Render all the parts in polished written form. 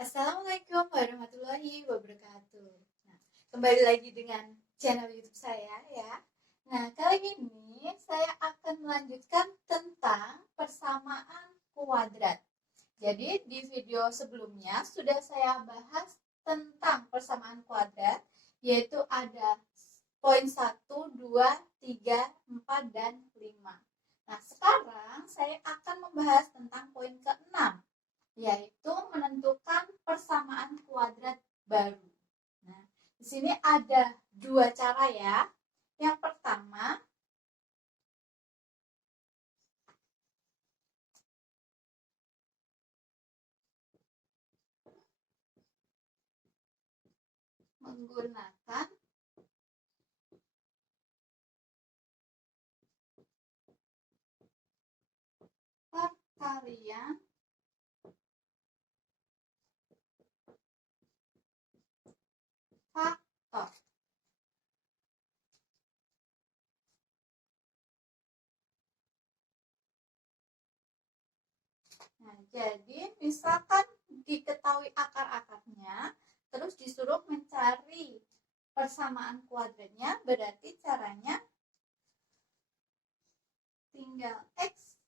Assalamualaikum warahmatullahi wabarakatuh. Nah, kembali lagi dengan channel YouTube saya ya. Nah, kali ini saya akan melanjutkan tentang persamaan kuadrat. Jadi di video sebelumnya sudah saya bahas tentang persamaan kuadrat, yaitu ada poin 1, 2, 3, 4, dan 5. Nah, sekarang saya akan membahas tentang poin ke-6, yaitu menentukan persamaan kuadrat baru. Nah, di sini ada dua cara ya. Yang pertama, menggunakan perkalian faktor. Nah, jadi misalkan diketahui akar-akarnya, terus disuruh mencari persamaan kuadratnya, berarti caranya tinggal X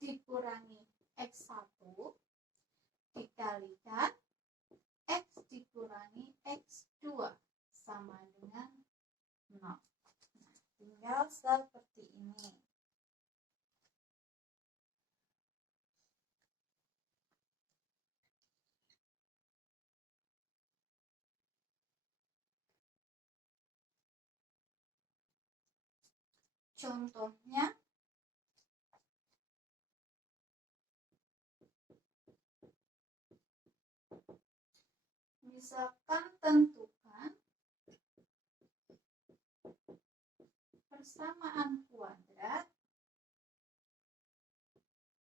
dikurangi X1 dikalikan X dikurangi X2 sama dengan 0. Nah, tinggal seperti ini. Contohnya, misalkan tentukan persamaan kuadrat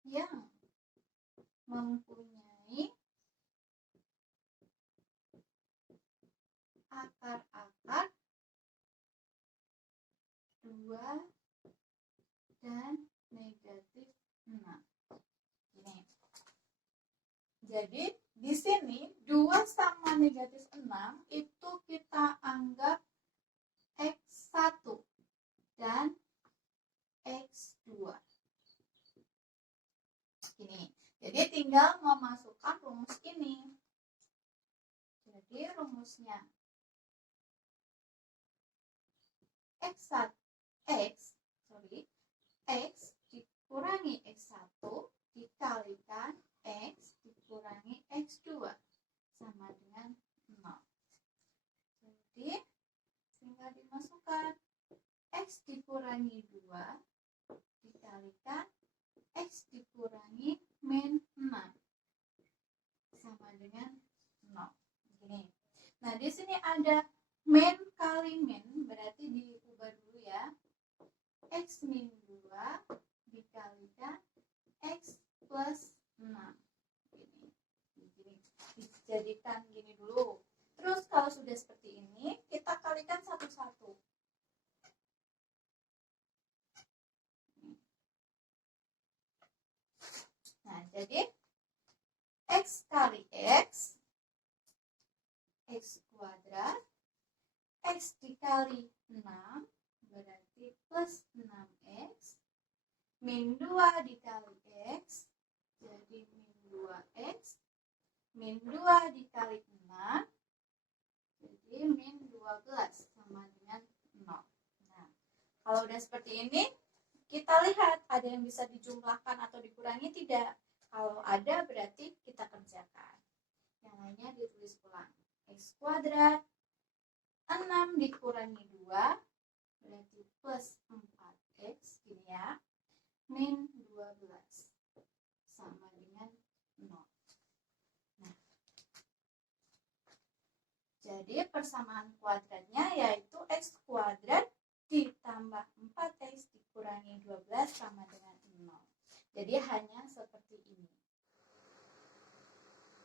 yang mempunyai akar-akar 2 dan negatif 6. Ini. Jadi di sini 2 sama negatif 6 itu kita anggap X1 dan X2. Ini. Jadi tinggal memasukkan rumus ini. Jadi rumusnya X dikurangi X1 dikalikan X dikurangi X2 sama dengan 0. Jadi tinggal dimasukkan X dikurangi 2 dikalikan X dikurangi min 6 sama dengan 0. Begini. Nah, di sini ada min kali min, berarti diubah dulu ya. X min 2 dikalikan X plus 6. Gini. Dijadikan gini dulu. Terus kalau sudah seperti ini, kita kalikan satu-satu. Nah, jadi X kali X kuadrat, X dikali 6 berarti plus 6X, min 2 dikali X jadi min 2X, min 2 dikali 6 jadi min 12 sama dengan 0. Nah, kalau udah seperti ini, kita lihat ada yang bisa dijumlahkan atau dikurangi tidak. Kalau ada berarti kita kerjakan. Yang lainnya ditulis ulang. X kuadrat 6 dikurangi 2 berarti plus 4X gini ya, min 12 sama dengan 0. Nah, jadi persamaan kuadratnya yaitu X kuadrat ditambah 4X dikurangi 12 sama dengan 0. Jadi hanya seperti ini.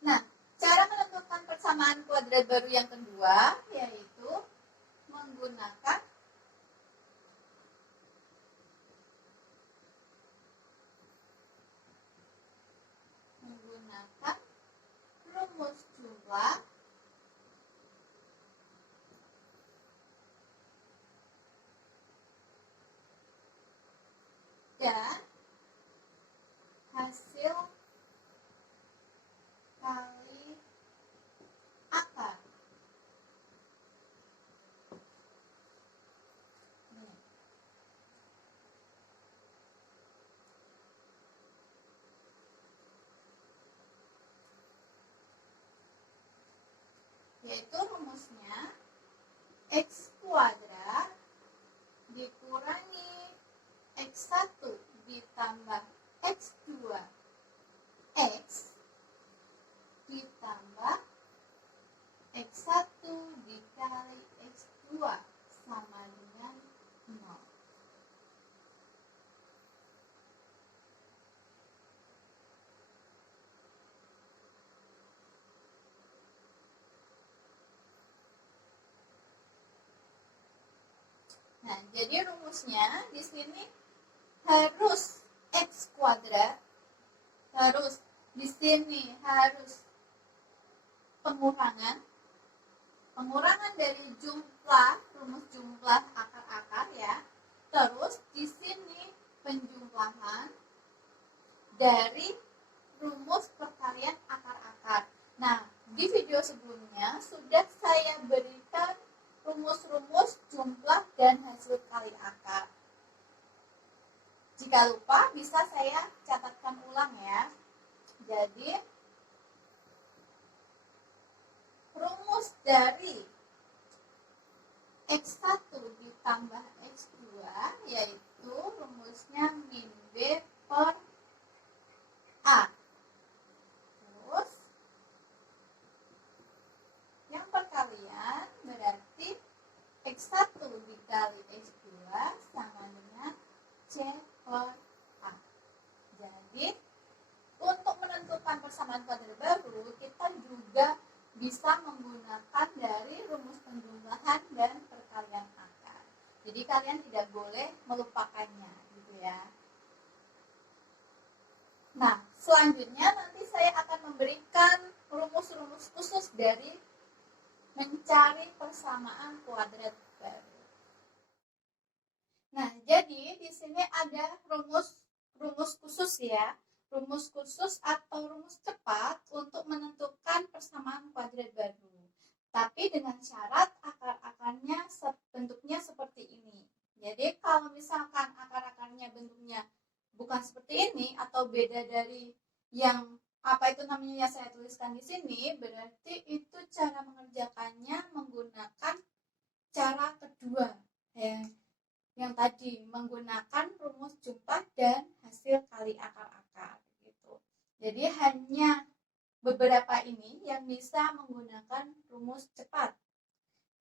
Nah, cara menentukan persamaan kuadrat baru yang kedua yaitu menggunakan rumus dan hasil kali akar. Yaitu rumusnya X kuadrat dikurangi X1 ditambah X2 X ditambah X1 dikali X2 sama dengan 0. Nah, jadi rumusnya di sini harus X kuadrat, harus di sini harus pengurangan dari jumlah, rumus jumlah akar-akar ya. Terus di sini penjumlahan dari rumus perkalian akar-akar. Nah, di video sebelumnya sudah saya berikan rumus-rumus jumlah dan hasil kali akar. Jika lupa bisa saya catatkan ulang ya. Jadi rumus dari X1 ditambah X2 yaitu rumusnya min B per A. Terus yang perkalian berarti X1 dikali X2 sama dengan C per A. Jadi untuk menentukan persamaan kuadrat baru kita juga bisa menggunakan dari rumus penjumlahan dan perkalian akar. Jadi kalian tidak boleh melupakannya gitu ya. Nah, selanjutnya nanti saya akan memberikan rumus-rumus khusus dari mencari persamaan kuadrat baru. Nah, jadi di sini ada rumus khusus ya. Rumus khusus atau rumus cepat untuk menentukan persamaan kuadrat baru. Tapi dengan syarat akar-akarnya bentuknya seperti ini. Jadi kalau misalkan akar-akarnya bentuknya bukan seperti ini atau beda dari yang apa itu namanya yang saya tuliskan di sini, berarti itu cara mengerjakannya menggunakan cara kedua yang tadi menggunakan rumus jumlah dan hasil kali akar-akar gitu. Jadi hanya beberapa ini yang bisa menggunakan rumus cepat,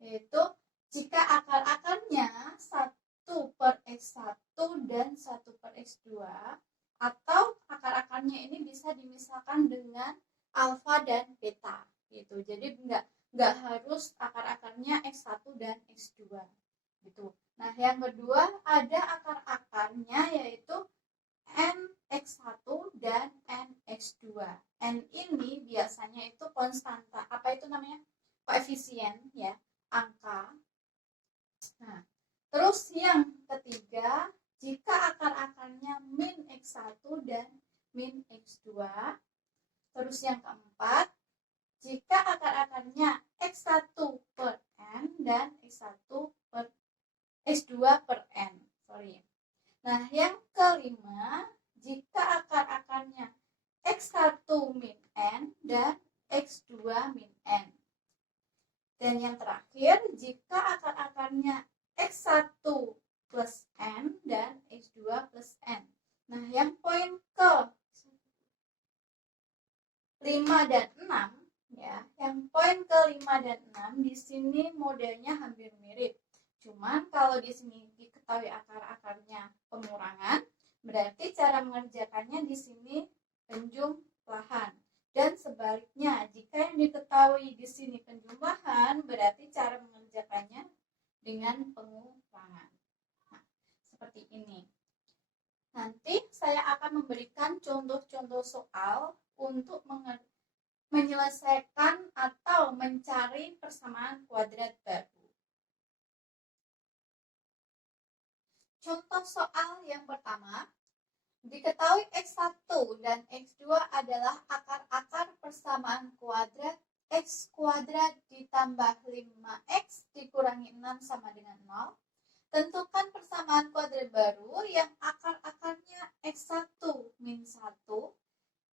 yaitu jika akar-akarnya 1 per X1 dan 1 per X2 atau akar-akarnya ini bisa dimisahkan dengan alfa dan beta gitu. Jadi enggak harus akar-akarnya X1 dan X2 gitu. Nah, yang kedua ada akar-akarnya yaitu nx1 dan nx2. N ini biasanya itu konstanta, apa itu namanya? Koefisien ya, angka. Nah, terus yang ketiga, jika akar-akarnya min x1 dan min x2. Terus yang keempat, jika akar-akarnya x1 per n dan x1 per X2 per N. Nah, yang kelima, jika akar-akarnya X1 min N dan X2 min N. Dan yang terakhir, jika akar-akarnya X1 plus N dan X2 plus N. Nah, yang poin ke 5 dan 6 ya, yang poin ke 5 dan 6 di sini modelnya hampir mirip. Cuman kalau di sini diketahui akar-akarnya pengurangan, berarti cara mengerjakannya di sini penjumlahan. Dan sebaliknya, jika yang diketahui di sini penjumlahan, berarti cara mengerjakannya dengan pengurangan. Nah, seperti ini. Nanti saya akan memberikan contoh-contoh soal untuk menyelesaikan atau mencari persamaan kuadrat baru. Contoh soal yang pertama, Diketahui X1 dan X2 adalah akar-akar persamaan kuadrat X kuadrat ditambah 5X dikurangi 6 sama dengan 0. Tentukan persamaan kuadrat baru yang akar-akarnya X1 min 1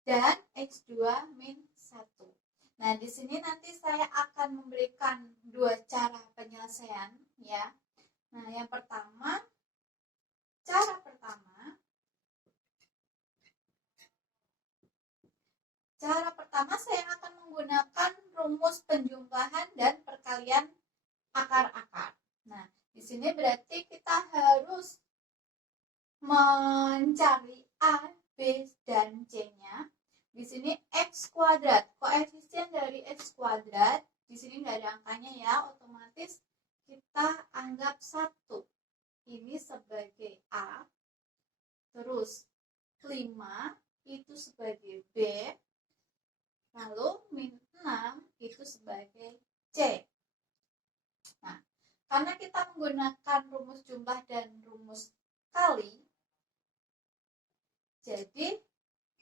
dan X2 min 1. Nah, di sini nanti saya akan memberikan dua cara penyelesaian ya. Nah, yang pertama, cara pertama saya akan menggunakan rumus penjumlahan dan perkalian akar-akar. Nah, di sini berarti kita harus mencari A, B, dan C-nya. Di sini X kuadrat, koefisien dari X kuadrat, di sini nggak ada angkanya ya, otomatis kita anggap 1. Ini sebagai A, terus 5 itu sebagai B, lalu min 6 itu sebagai C. Nah, karena kita menggunakan rumus jumlah dan rumus kali, jadi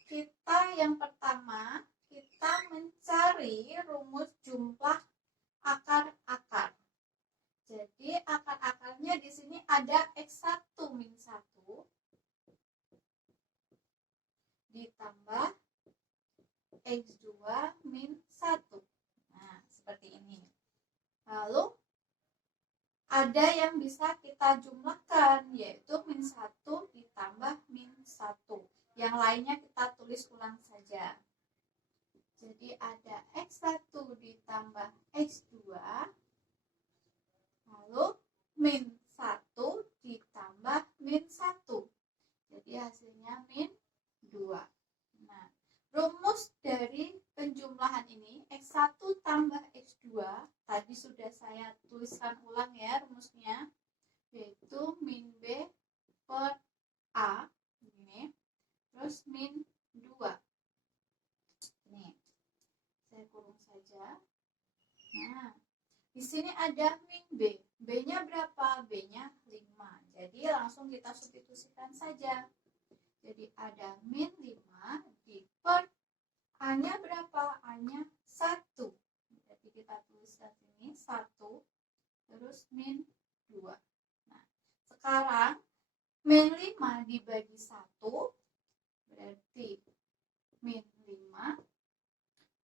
kita yang pertama, kita mencari rumus jumlah akar-akar. Jadi akar-akarnya di sini ada X1 min 1 ditambah X2 min 1. Nah, seperti ini. Lalu ada yang bisa kita jumlahkan, yaitu min 1 ditambah min 1. Yang lainnya kita tulis ulang saja. Jadi ada X1 ditambah X2, lalu min 1 ditambah min 1. Jadi hasilnya min 2. Nah, rumus dari penjumlahan ini X1 tambah X2, tadi sudah saya tuliskan ulang ya rumusnya, yaitu min B per A, ini, terus min 2. Nih, saya kurung saja. Nah, di sini ada min B. B-nya berapa? B-nya 5. Jadi langsung kita substitusikan saja. Jadi ada min 5 di per A-nya berapa? A-nya 1. Jadi kita tuliskan sini 1 terus min 2. Nah, sekarang min 5 dibagi 1 berarti min 5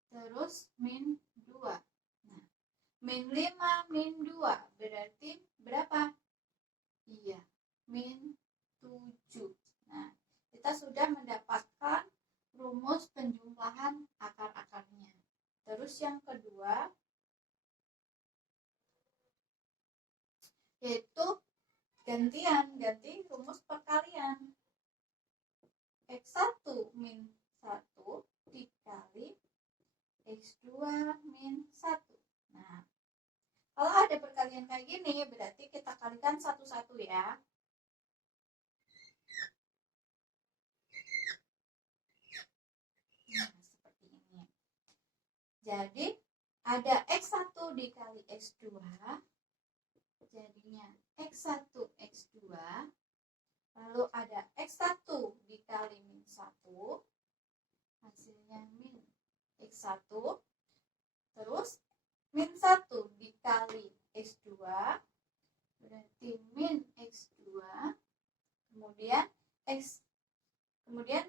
terus min 2. Nah, min 5 min 2 berarti berapa? Iya, min 7. Nah, kita sudah mendapatkan rumus penjumlahan akar-akarnya. Terus yang kedua, yaitu ganti rumus perkalian. X1 min 1 dikali X2 min 1. Nah, kalau ada perkalian kayak gini, berarti kita kalikan satu-satu ya. Nah, seperti ini. Jadi, ada X1 dikali X2, jadinya X1 X2, lalu ada X1 dikali min 1, hasilnya min X1, terus min 1 dikali X2, berarti min X2, kemudian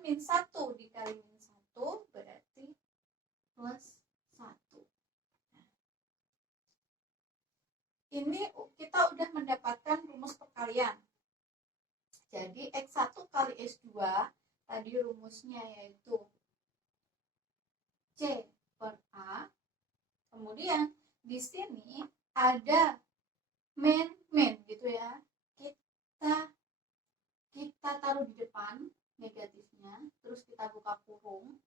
min 1 dikali min 1, berarti plus 1. Nah, ini kita udah mendapatkan rumus perkalian. Jadi X1 kali X2, tadi rumusnya yaitu C per A. Kemudian di sini ada min gitu ya. Kita taruh di depan negatifnya, terus kita buka kurung.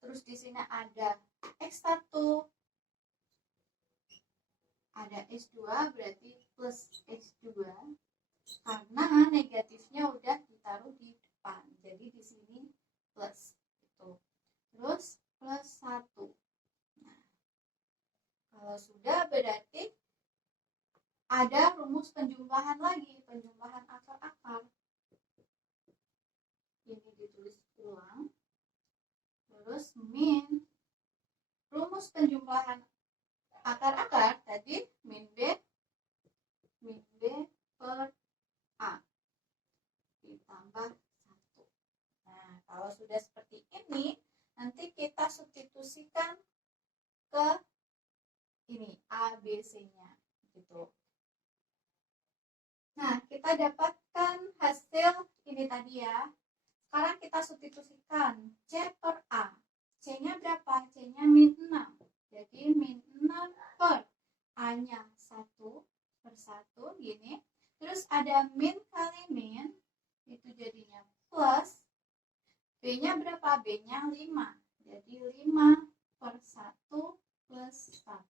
Terus di sini ada X1, ada X2 berarti plus X2. Karena negatifnya udah ditaruh di depan, jadi di sini plus itu, terus plus 1. Nah, kalau sudah berarti ada rumus penjumlahan lagi, penjumlahan akar-akar. Ini rumus penjumlahan akar-akar tadi min B per A ditambah 1. Nah, kalau sudah seperti ini, nanti kita substitusikan ke ini A, B, C-nya gitu. Nah, kita dapatkan hasil ini tadi ya. Sekarang kita substitusikan C per A. C-nya berapa? C-nya min 6. Jadi min 6 per A-nya 1 per 1 gini. Terus ada min kali min, itu jadinya plus. B-nya berapa? B-nya 5. Jadi 5 per 1 plus 1.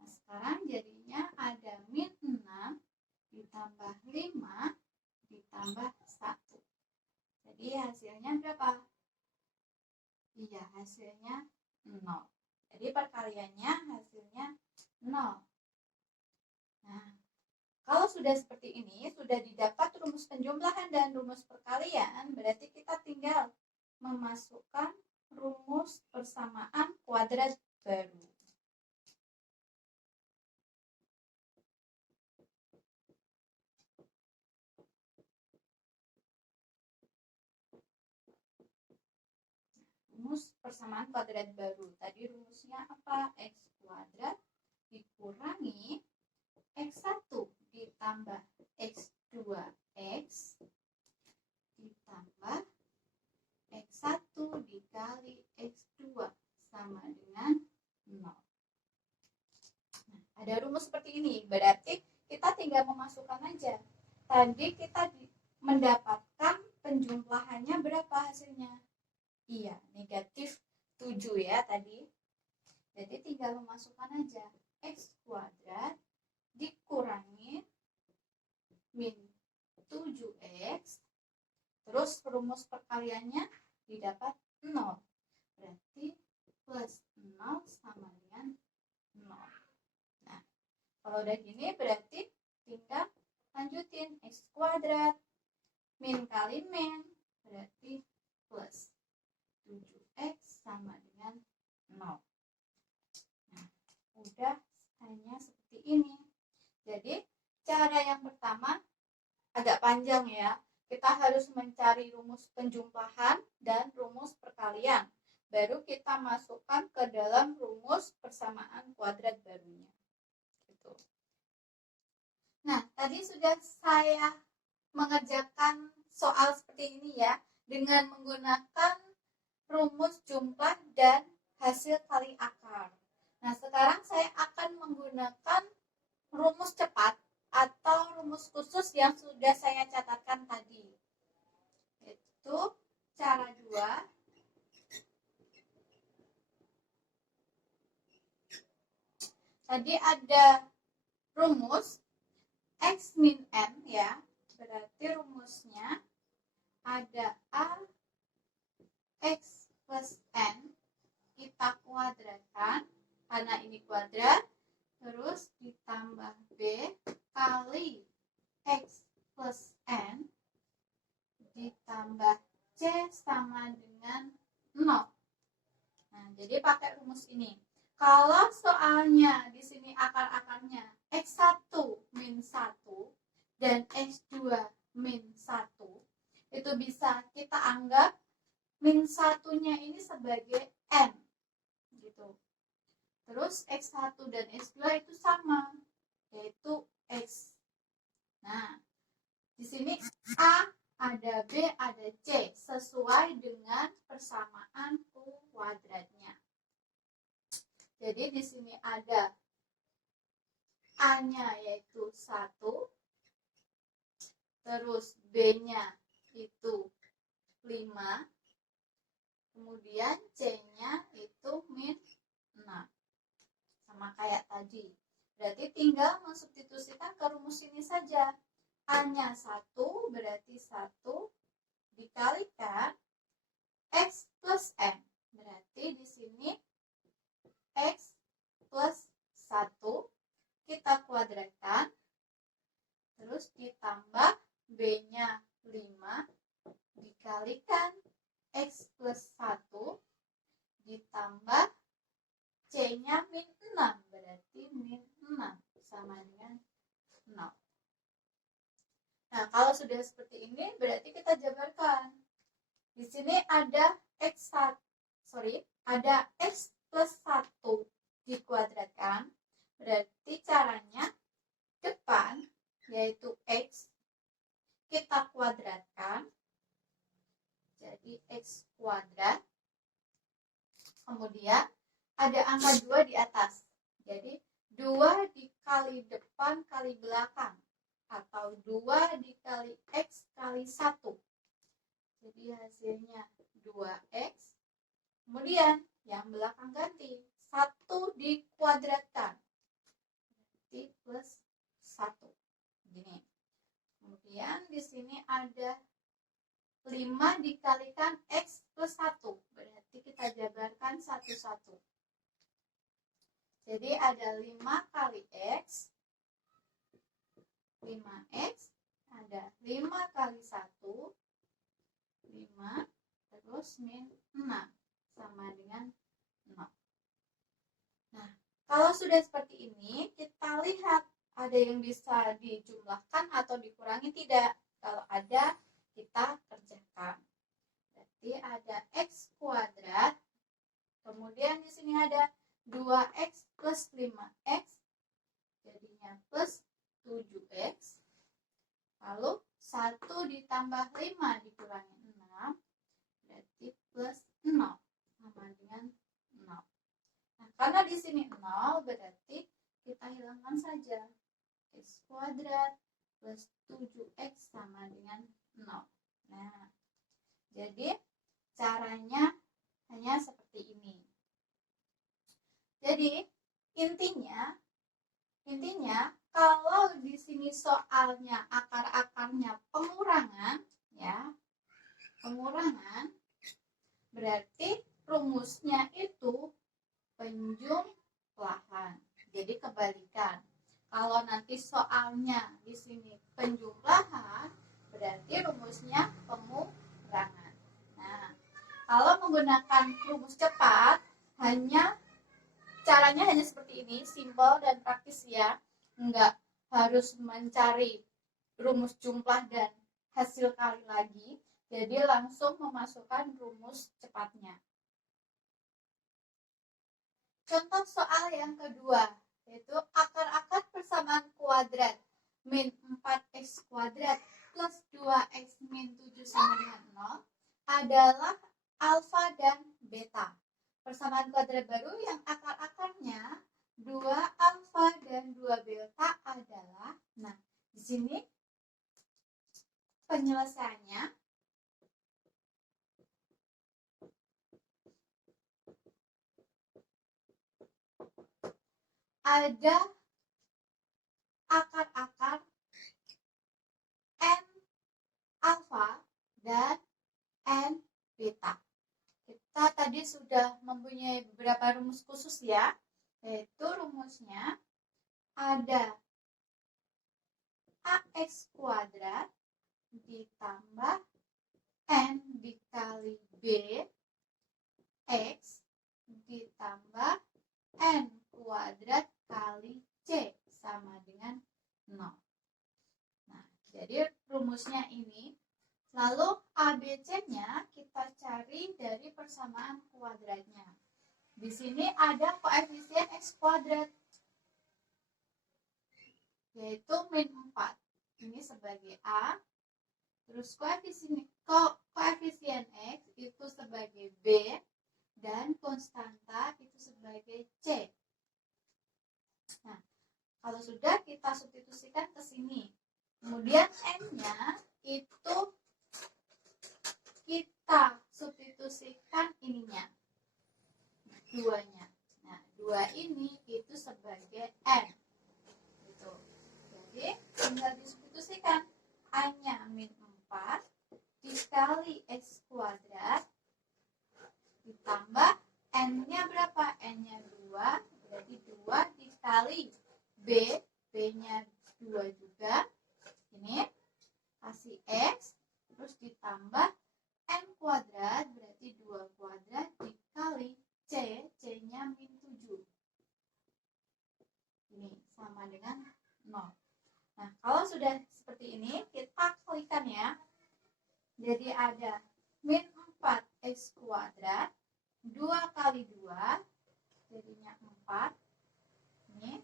Nah, sekarang jadinya ada min 6 ditambah 5 ditambah 1. Jadi hasilnya berapa? Iya, hasilnya 0. Jadi perkaliannya hasilnya 0. Nah, kalau sudah seperti ini, sudah didapat rumus penjumlahan dan rumus perkalian, berarti kita tinggal memasukkan rumus persamaan kuadrat baru. Rumus persamaan kuadrat baru. Tadi rumusnya apa? X kuadrat dikurangi X1 ditambah X2X ditambah X1 dikali X2 sama dengan 0. Nah, ada rumus seperti ini. Berarti kita tinggal memasukkan aja. Tadi kita mendapatkan penjumlahannya berapa hasilnya? Iya, negatif 7 ya tadi. Jadi tinggal memasukkan aja X kuadrat dikurangi min 7X. Terus rumus perkaliannya didapat 0. Berarti plus 0 sama dengan 0. Nah, kalau udah gini berarti tinggal lanjutin X kuadrat min kali min berarti plus 7X sama dengan 0. Nah, udah hanya seperti ini. Jadi, cara yang pertama agak panjang ya. Kita harus mencari rumus penjumlahan dan rumus perkalian. Baru kita masukkan ke dalam rumus persamaan kuadrat barunya. Gitu. Nah, tadi sudah saya mengerjakan soal seperti ini ya. Dengan menggunakan rumus jumlah dan hasil kali akar. Nah, sekarang saya akan menggunakan rumus cepat atau rumus khusus yang sudah saya catatkan tadi. Itu cara 2. Tadi ada rumus X min N ya. Berarti rumusnya ada A X plus N, kita kuadratkan karena ini kuadrat, terus ditambah B kali X plus N ditambah C sama dengan 0. Nah, jadi pakai rumus ini. Kalau soalnya di sini akar-akarnya X1 min 1 dan X2 min 1, itu bisa kita anggap min 1-nya ini sebagai N gitu. Terus X1 dan X2 itu sama, yaitu X. Nah, di sini A, ada B, ada C, sesuai dengan persamaan kuadratnya. Jadi di sini ada A-nya yaitu 1, terus B-nya itu 5, kemudian C-nya itu min 6. Sama kayak tadi. Berarti tinggal mensubstitusikan ke rumus ini saja. A-nya 1 berarti 1 dikalikan X plus N. Berarti di sini X plus 1 kita kuadratkan. Terus ditambah B-nya 5 dikalikan X plus 1 ditambah C-nya min 6, berarti min 6 sama dengan 0. Nah, kalau sudah seperti ini, berarti kita jabarkan. Di sini ada ada X plus 1 dikuadratkan. Berarti caranya depan, yaitu X, kita kuadratkan. Jadi X kuadrat. Kemudian ada angka 2 di atas. Jadi 2 dikali depan kali belakang. Atau 2 dikali X kali 1. Jadi hasilnya 2X. Kemudian yang belakang ganti. 1 dikuadratkan. Berarti plus 1. Gini. Kemudian di sini ada 5 dikalikan X plus 1. Berarti kita jabarkan satu-satu. Jadi ada 5 kali X. 5X. Ada 5 kali 1. 5. Terus min 6. Sama dengan 0. Nah, kalau sudah seperti ini, kita lihat ada yang bisa dijumlahkan atau dikurangi tidak. Kalau ada, kita kerjakan. Berarti ada X kuadrat. Kemudian di sini ada 2X plus 5X. Jadinya plus 7X. Lalu 1 ditambah 5 dikurangi 6. Berarti plus 0. Sama dengan 0. Nah, karena di sini 0, berarti kita hilangkan saja. X kuadrat plus 7X sama dengan 0. Nah, jadi caranya hanya seperti ini. Jadi intinya kalau di sini soalnya akar-akarnya pengurangan, ya, pengurangan, berarti rumusnya itu penjumlahan. Jadi kebalikan. Kalau nanti soalnya di sini penjumlahan, berarti rumusnya pengurangan. Nah, kalau menggunakan rumus cepat, caranya hanya seperti ini, simpel dan praktis ya. Enggak harus mencari rumus jumlah dan hasil kali lagi. Jadi langsung memasukkan rumus cepatnya. Contoh soal yang kedua, yaitu akar-akar persamaan kuadrat min 4x kuadrat plus 2x min 7 sama dengan 0 adalah alfa dan beta. Persamaan kuadrat baru yang akar-akarnya 2 alfa dan 2 beta adalah, nah di sini penyelesaiannya ada akar-akar n alfa dan n beta. Kita tadi sudah mempunyai beberapa rumus khusus ya, yaitu rumusnya ada ax kuadrat ditambah n dikali b x ditambah n kuadrat kali c sama dengan 0. Nah, jadi rumusnya ini. Lalu ABC-nya kita cari dari persamaan kuadratnya. Di sini ada koefisien X kuadrat, yaitu min 4. Ini sebagai A. Terus koefisien X itu sebagai B. Dan konstanta itu sebagai C. Nah, kalau sudah kita substitusikan ke sini. Kemudian N-nya itu kita substitusikan ininya, 2-nya. Nah, 2 ini itu sebagai N. Gitu. Jadi, tinggal disubstitusikan. A-nya min 4 dikali X kuadrat ditambah N-nya berapa? N-nya 2, berarti 2 dikali B, B-nya 2 juga. Ini kasih X, terus ditambah N kuadrat, berarti 2 kuadrat dikali C, C-nya min 7. Nah, kalau sudah seperti ini, kita kalikan ya. Jadi ada min 4x kuadrat, 2 kali 2, jadinya 4. Ini.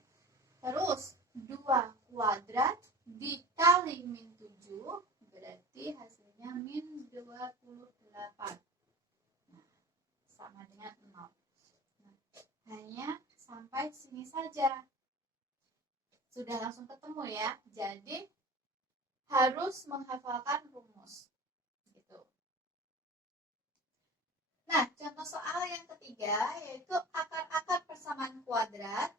Terus 2 kuadrat dikali min 7, berarti hasilnya min 28. Nah, sama dengan 0. Nah, hanya sampai sini saja. Sudah langsung ketemu ya. Jadi harus menghafalkan rumus. Gitu. Nah, contoh soal yang ketiga yaitu akar-akar persamaan kuadrat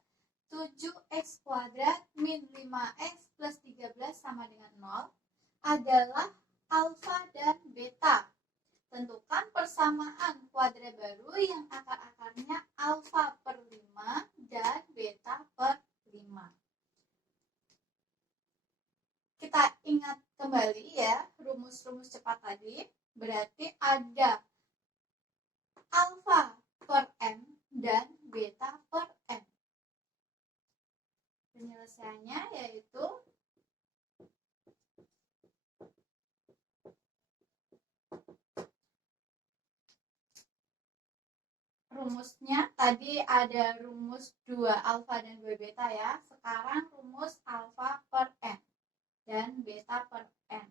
7x kuadrat min 5x plus 13 sama dengan 0 adalah alfa dan beta. Tentukan persamaan kuadrat baru yang akar-akarnya alfa per 5 dan beta per 5. Kita ingat kembali ya rumus-rumus cepat tadi. Berarti ada alfa per m dan beta per m. Penyelesaiannya yaitu rumusnya tadi ada rumus 2 alfa dan 2 beta ya. Sekarang rumus alfa per m dan beta per n,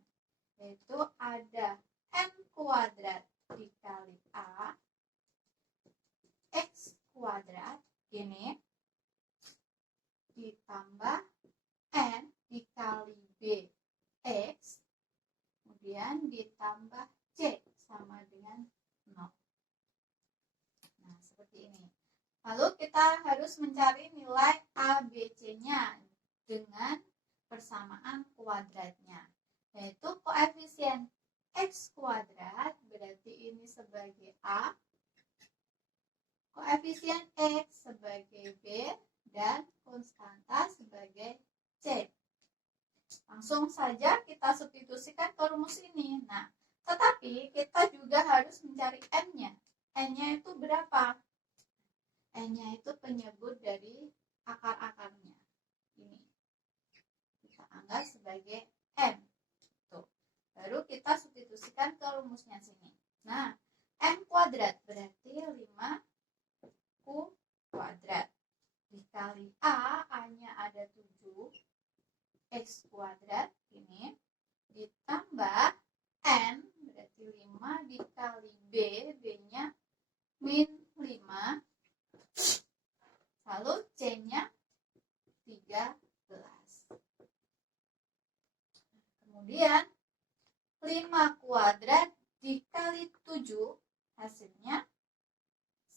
yaitu ada n kuadrat dikali a x kuadrat ini ditambah n dikali b x kemudian ditambah c sama dengan 0. Nah, seperti ini. Lalu kita harus mencari nilai a, b, c-nya dengan persamaan kuadratnya, yaitu koefisien x kuadrat berarti ini sebagai a, koefisien x sebagai b, dan konstanta sebagai c. Langsung saja kita substitusikan ke rumus ini. Nah, tetapi kita juga harus mencari n-nya. N-nya itu berapa? N-nya itu penyebut dari akar-akarnya. Ini kita anggap sebagai m. Tuh. Baru kita substitusikan ke rumusnya sini. Nah, m kuadrat berarti 5q kuadrat dikali a-nya ada 7, x kuadrat ini ditambah n berarti 5 dikali b, b-nya min 5, lalu c-nya 13. Kemudian 5 kuadrat dikali 7 hasilnya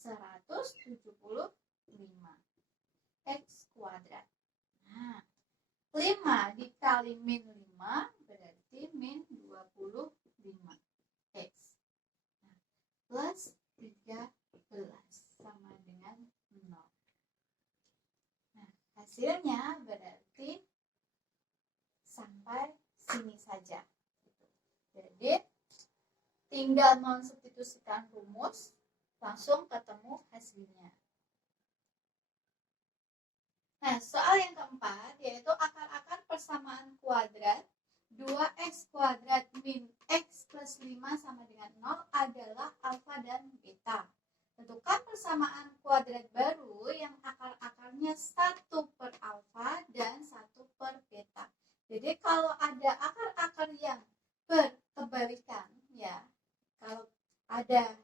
175 x kuadrat. Nah, 5 dikali min 5 berarti min 25 x. Nah, plus 13 sama dengan 0. Nah, hasilnya berarti sampai sini saja. Jadi, tinggal mensubstitusikan rumus, langsung ketemu hasilnya. Nah, soal yang keempat yaitu akar-akar persamaan kuadrat 2x kuadrat min x plus 5 sama dengan 0 adalah alfa dan beta. Tentukan persamaan kuadrat baru yang akar-akarnya 1 per alfa dan 1 per beta. Jadi kalau ada akar-akar yang berkebalikan ya, kalau ada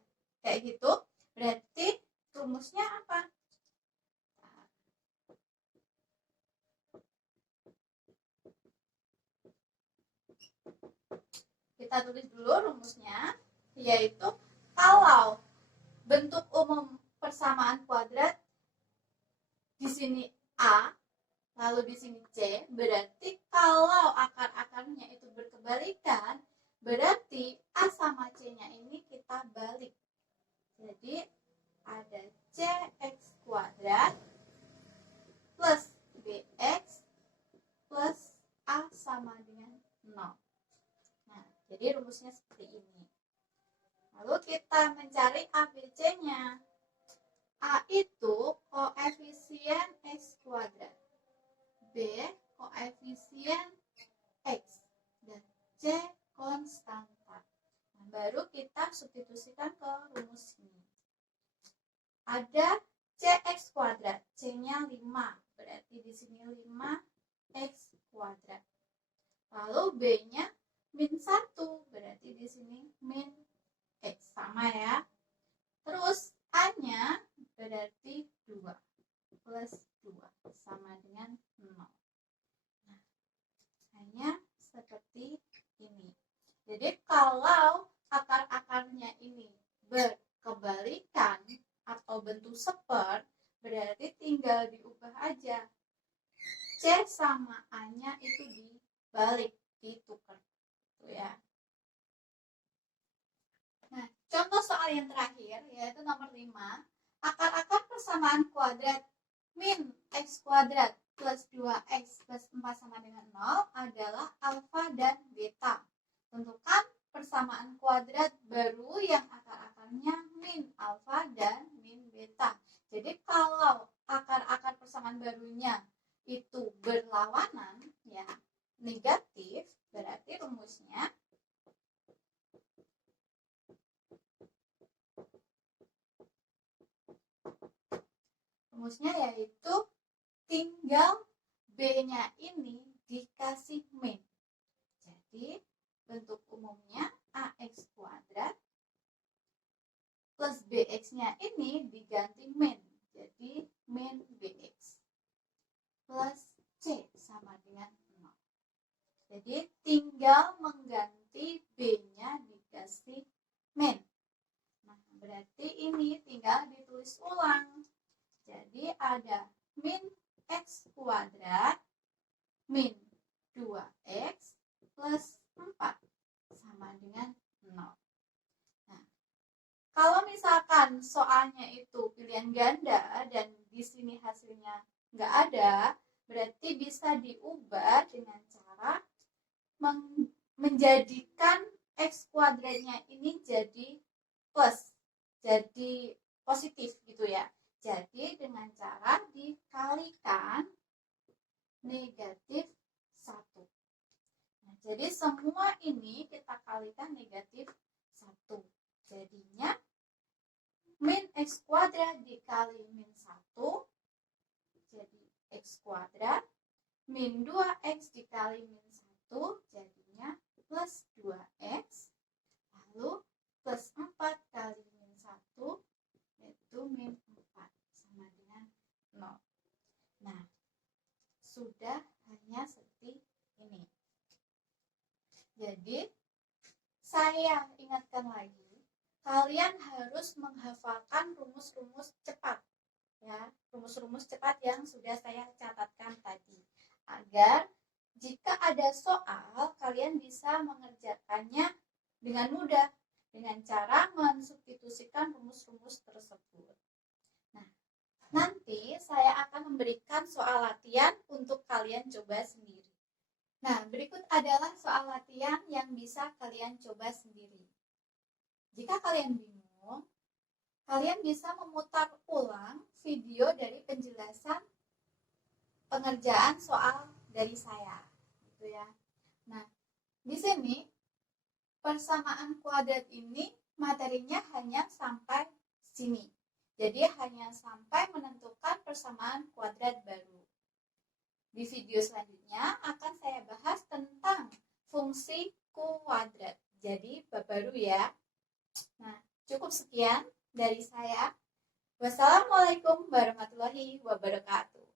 kayak gitu, berarti rumusnya apa? Kita tulis dulu rumusnya, yaitu kalau bentuk umum persamaan kuadrat di sini A, lalu di sini C, berarti kalau akar-akarnya itu berkebalikan, berarti A sama C-nya ini kita balik. Jadi ada CX kuadrat plus BX plus A sama dengan 0. Nah, jadi rumusnya seperti ini. Lalu kita mencari ABC-nya. A itu koefisien X kuadrat. B koefisien substitusikan ke rumus ini. Ada cx kuadrat, c-nya 5, berarti di sini 5x kuadrat. Lalu b-nya min 1, berarti di sini min x, sama ya. Terus a-nya berarti 2 plus 2 sama dengan 0. Nah, hanya seperti ini. Jadi kalau akar-akarnya ini berkebalikan atau bentuk seper, berarti tinggal diubah aja. C sama A-nya itu dibalik, ditukar. Gitu ya. Nah, contoh soal yang terakhir, yaitu nomor 5. Akar-akar persamaan kuadrat min x kuadrat plus 2x plus 4 sama dengan 0 adalah alfa dan beta. Tentukan persamaan kuadrat baru yang akar-akarnya min alfa dan min beta. Jadi kalau akar-akar persamaan barunya itu berlawanan, ya negatif, berarti rumusnya yaitu tinggal b-nya ini dikasih min. Jadi bentuk umumnya ax kuadrat plus bx-nya ini diganti min. Jadi min bx plus c sama dengan 0. Jadi tinggal mengganti b-nya dikasih min. Nah, berarti ini tinggal ditulis ulang. Jadi ada min x kuadrat min 2x plus 4 sama dengan 0. Nah, kalau misalkan soalnya itu pilihan ganda dan di sini hasilnya nggak ada, berarti bisa diubah dengan cara menjadikan x kuadratnya ini jadi plus, jadi positif gitu ya. Jadi dengan cara dikalikan negatif 1. Nah, jadi semua ini kita kalikan negatif 1. Jadinya min x kuadrat dikali min 1, jadi x kuadrat, min 2x dikali min 1, jadinya plus 2x, lalu plus 4 kali min 1, yaitu min 4, sama dengan 0. Nah, sudah hanya seperti ini. Jadi, saya ingatkan lagi, kalian harus menghafalkan rumus-rumus cepat. Ya, rumus-rumus cepat yang sudah saya catatkan tadi. Agar jika ada soal, kalian bisa mengerjakannya dengan mudah dengan cara mensubstitusikan rumus-rumus tersebut. Nah, nanti saya akan memberikan soal latihan untuk kalian coba sendiri. Nah, berikut adalah soal latihan yang bisa kalian coba sendiri. Jika kalian bingung, kalian bisa memutar ulang video dari penjelasan pengerjaan soal dari saya, gitu ya. Nah, di sini persamaan kuadrat ini materinya hanya sampai sini. Jadi hanya sampai menentukan persamaan kuadrat baru. Di video selanjutnya akan saya bahas tentang fungsi kuadrat. Jadi bab baru ya. Nah, cukup sekian dari saya. Wassalamualaikum warahmatullahi wabarakatuh.